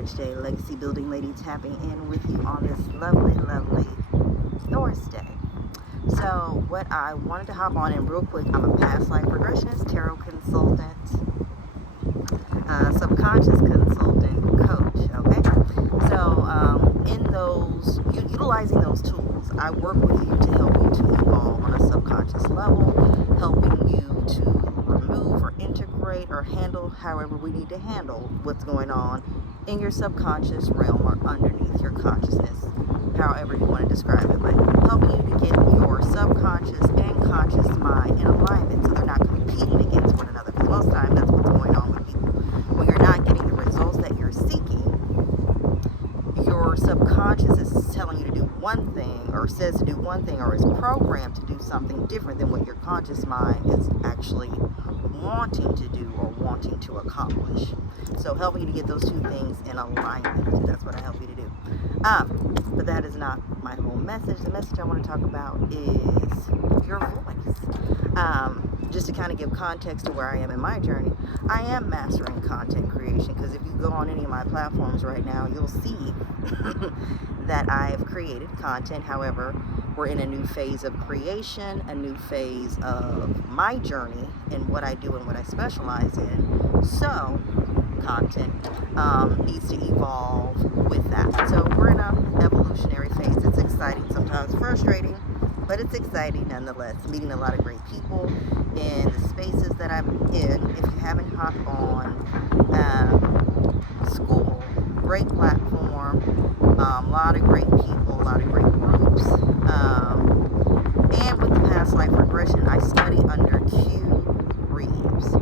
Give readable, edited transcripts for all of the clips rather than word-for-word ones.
Rich Day Legacy Building Lady, tapping in with you on this lovely, lovely Thursday. So what I wanted to hop on in real quick, I'm a past life regressionist, tarot consultant, subconscious consultant, coach, okay? So in those, utilizing those tools, I work with you to help you to evolve on a subconscious level, helping you to remove or integrate or handle however we need to handle what's going on in your subconscious realm or underneath your consciousness, however you want to describe it, but helping you to get your subconscious and conscious mind in alignment so they're not competing against one another, because most times that's what's going on with people. When you're not getting the results that you're seeking, your subconscious is telling you to do one thing, or says to do one thing, or is programmed to do something different than what your conscious mind is actually wanting to do or wanting to accomplish. So helping you to get those two things in alignment, that's what I help you to do. But that is not my whole message. The message I want to talk about is your voice. Just to kind of give context to where I am in my journey, I am mastering content creation, because if you go on any of my platforms right now, you'll see that I've created content. However, we're in a new phase of creation, a new phase of my journey and what I do and what I specialize in. So content needs to evolve with that. So we're in an evolutionary phase. It's exciting, sometimes frustrating, but it's exciting nonetheless. Meeting a lot of great people in the spaces that I'm in. If you haven't hopped on School, great platform, a lot of great people, a lot of great groups. And with the past life regression, I study under Q Reeves.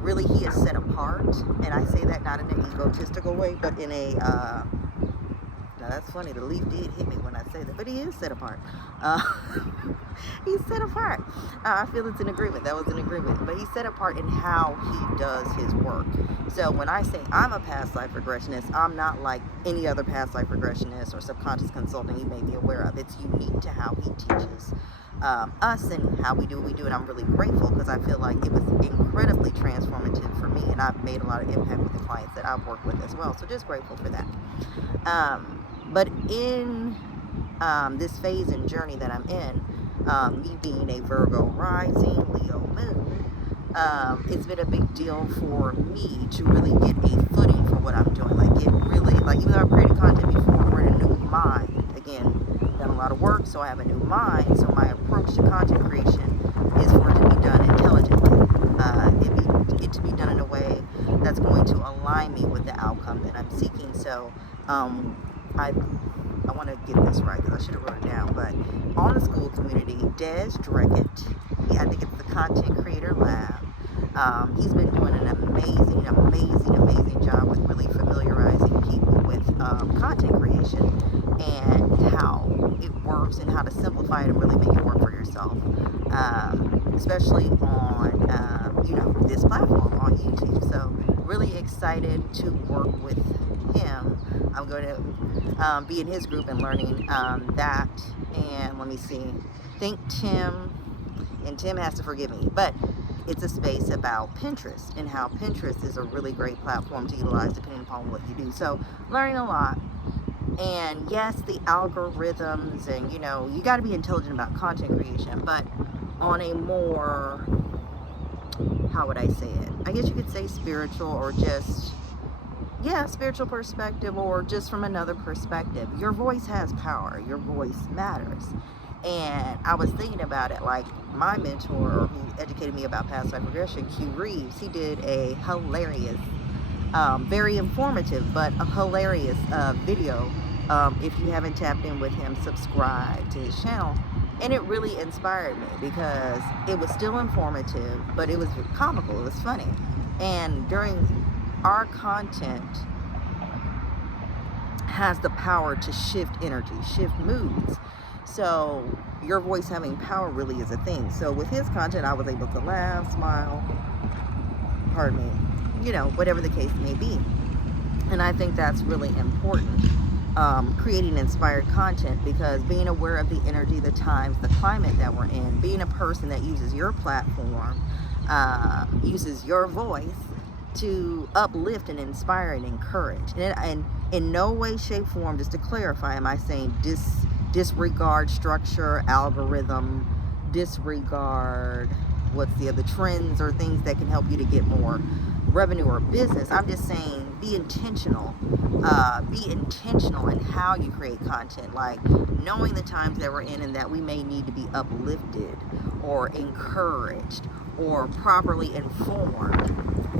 Really, he is set apart, and I say that not in an egotistical way, but in a now that's funny, the leaf did hit me when I say that, but he is set apart. He's set apart. I feel it's an agreement. That was an agreement. But he's set apart in how he does his work. So when I say I'm a past life regressionist, I'm not like any other past life regressionist or subconscious consultant you may be aware of. It's unique to how he teaches us and how we do what we do. And I'm really grateful, because I feel like it was incredibly transformative for me. And I've made a lot of impact with the clients that I've worked with as well. So just grateful for that. But in this phase and journey that I'm in, me being a Virgo rising, Leo moon, it's been a big deal for me to really get a footing for what I'm doing. Like, it really, like, even though I've created content before, we're in a new mind. Again, done a lot of work, so I have a new mind. So my approach to content creation is for it to be done intelligently. It to be done in a way that's going to align me with the outcome that I'm seeking. So, I want to get this right, because I should have wrote it down, but on the school community, Des Dreckett, I think it's the Content Creator Lab, he's been doing an amazing job with really familiarizing people with content creation and how it works and how to simplify it and really make it work for yourself, especially on this platform on YouTube. So really excited to work with him. I'm going to be in his group and learning that. And let me see. Think Tim, and Tim has to forgive me, but it's a space about Pinterest and how Pinterest is a really great platform to utilize depending upon what you do. So learning a lot. And yes, the algorithms, and you got to be intelligent about content creation, but on a more, how would I say it? I guess you could say spiritual, or just, spiritual perspective, or just from another perspective. Your voice has power. Your voice matters. And I was thinking about it, like my mentor who educated me about past life regression, Q Reeves, he did a hilarious, very informative, but a hilarious video. If you haven't tapped in with him, subscribe to his channel. And it really inspired me, because it was still informative, but it was comical, it was funny. And during our content has the power to shift energy, shift moods. So your voice having power really is a thing. So with his content, I was able to laugh, smile, pardon me, whatever the case may be. And I think that's really important, creating inspired content, because being aware of the energy, the times, the climate that we're in, being a person that uses your platform, uses your voice, to uplift and inspire and encourage. And in no way, shape, form, just to clarify, am I saying disregard structure, algorithm, disregard what's the other trends or things that can help you to get more revenue or business. I'm just saying be intentional. Be intentional in how you create content, like knowing the times that we're in and that we may need to be uplifted or encouraged or properly informed.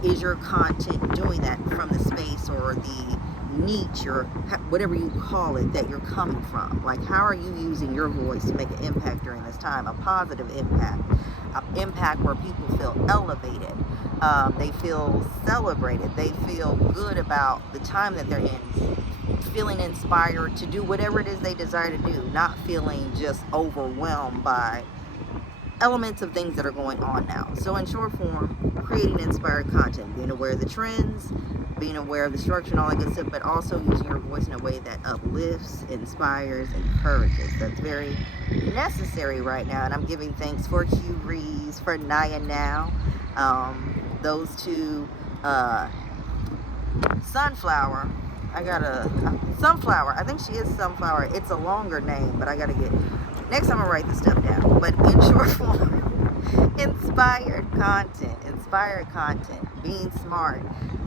Is your content doing that from the space or the niche or whatever you call it that you're coming from? Like, how are you using your voice to make an impact during this time? A positive impact, an impact where people feel elevated, they feel celebrated, they feel good about the time that they're in, feeling inspired to do whatever it is they desire to do, not feeling just overwhelmed by elements of things that are going on now. So in short form, creating inspired content, being aware of the trends, being aware of the structure and all that good stuff, but also using your voice in a way that uplifts, inspires, encourages. That's very necessary right now. And I'm giving thanks for Q Rees, for Naya Now, those two, Sunflower. I got a Sunflower. I think she is Sunflower. It's a longer name, but I gotta get, next time I write this stuff down. But in short form, inspired content, being smart,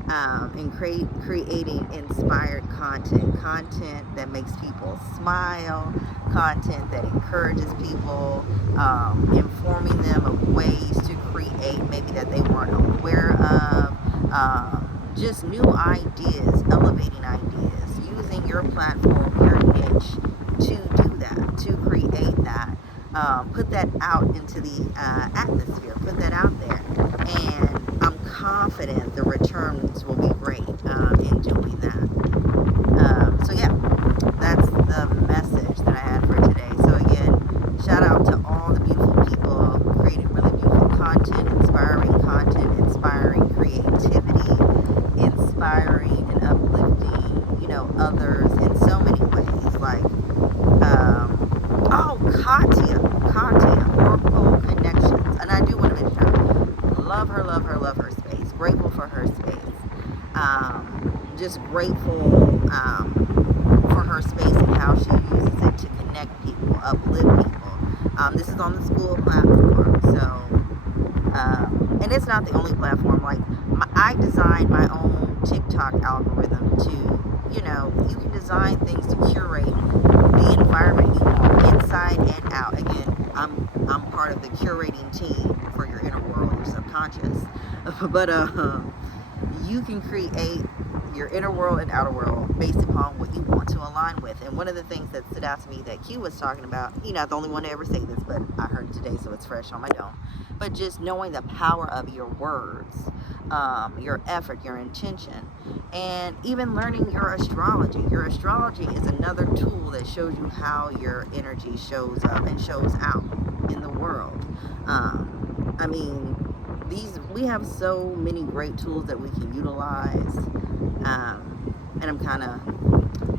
and creating inspired content that makes people smile, content that encourages people, informing them of ways to create maybe that they weren't aware of, just new ideas, elevating ideas, using your platform, your niche to do that, to create that, put that out into the atmosphere, put that out there, and I'm confident the returns will be great in doing that. So yeah, that's the message that I had for today. So again, shout out to all the beautiful people creating really beautiful content, inspiring creativity, inspiring and uplifting, others in so many ways. Like, Katya, Oracle Connections, and I do want to mention her. Love her space. Grateful for her space. Just grateful for her space and how she uses it to connect people, uplift people. This is on the school platform, so and it's not the only platform. Like, I designed my own TikTok algorithm to, you can design things to curate the environment you want, inside and out. Again, I'm part of the curating team for your inner world, your subconscious. But you can create your inner world and outer world based upon what you want to align with. And one of the things that stood out to me that Q was talking about, he's not the only one to ever say this, but I heard it today, so it's fresh on my dome. But just knowing the power of your words, your effort, your intention, and even learning your astrology. Your astrology is another tool that shows you how your energy shows up and shows out in the world. I mean, we have so many great tools that we can utilize, and I'm kind of,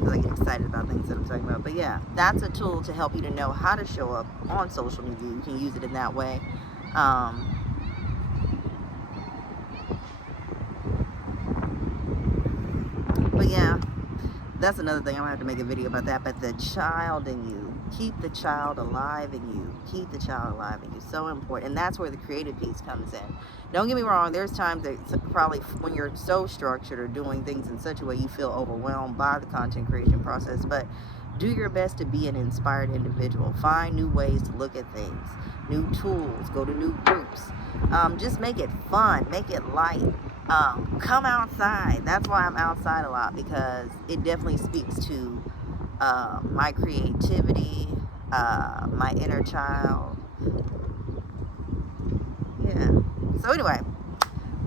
I get excited about things that I'm talking about. But yeah, that's a tool to help you to know how to show up on social media. You can use it in that way. But yeah, that's another thing. I'm gonna have to make a video about that. But the child in you, keep the child alive in you. Keep the child alive in you. So important. And that's where the creative piece comes in. Don't get me wrong. There's times that probably when you're so structured or doing things in such a way you feel overwhelmed by the content creation process. But do your best to be an inspired individual. Find new ways to look at things, new tools, go to new groups. Just make it fun, make it light. Come outside. That's why I'm outside a lot, because it definitely speaks to my creativity, my inner child. Yeah. So anyway,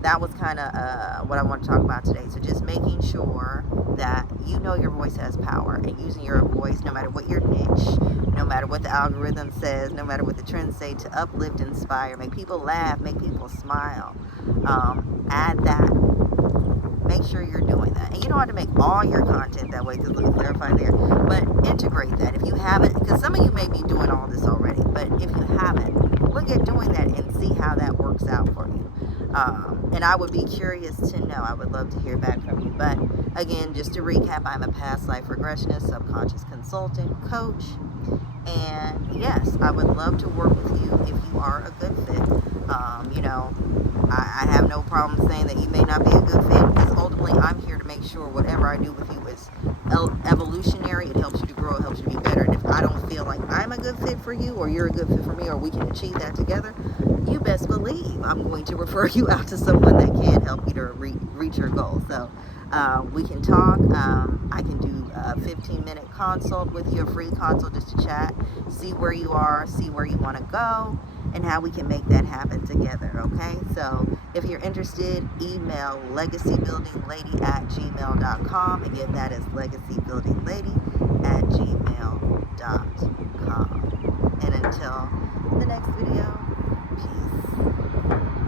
that was kind of what I want to talk about today. So just making sure that you know your voice has power, and using your voice, no matter what your niche, no matter what the algorithm says, no matter what the trends say, to uplift, inspire, make people laugh, make people smile. Add that. Make sure you're doing that. And you don't have to make all your content that way, because let me clarify there. But integrate that if you haven't, because some of you may be doing all this already. But if you haven't, look at doing that and see how that works out for you. And I would be curious to know. I would love to hear back from you. But again, just to recap, I'm a past life regressionist, subconscious consultant, coach. And yes, I would love to work with you if you are a good fit. I have no problem saying that you may not be a good fit, because ultimately I'm here to make sure whatever I do with you is evolutionary. It helps you to grow, it helps you to be better. And if I don't feel like I'm a good fit for you, or you're a good fit for me, or we can achieve that together, you best believe I'm going to refer you out to someone that can help you to reach your goal. So we can talk. I can do a 15-minute consult with you, a free consult, just to chat, see where you are, see where you want to go, and how we can make that happen together. Okay, so if you're interested, email legacybuildinglady@gmail.com. Again, that is legacybuildinglady@gmail.com. And until the next video, peace.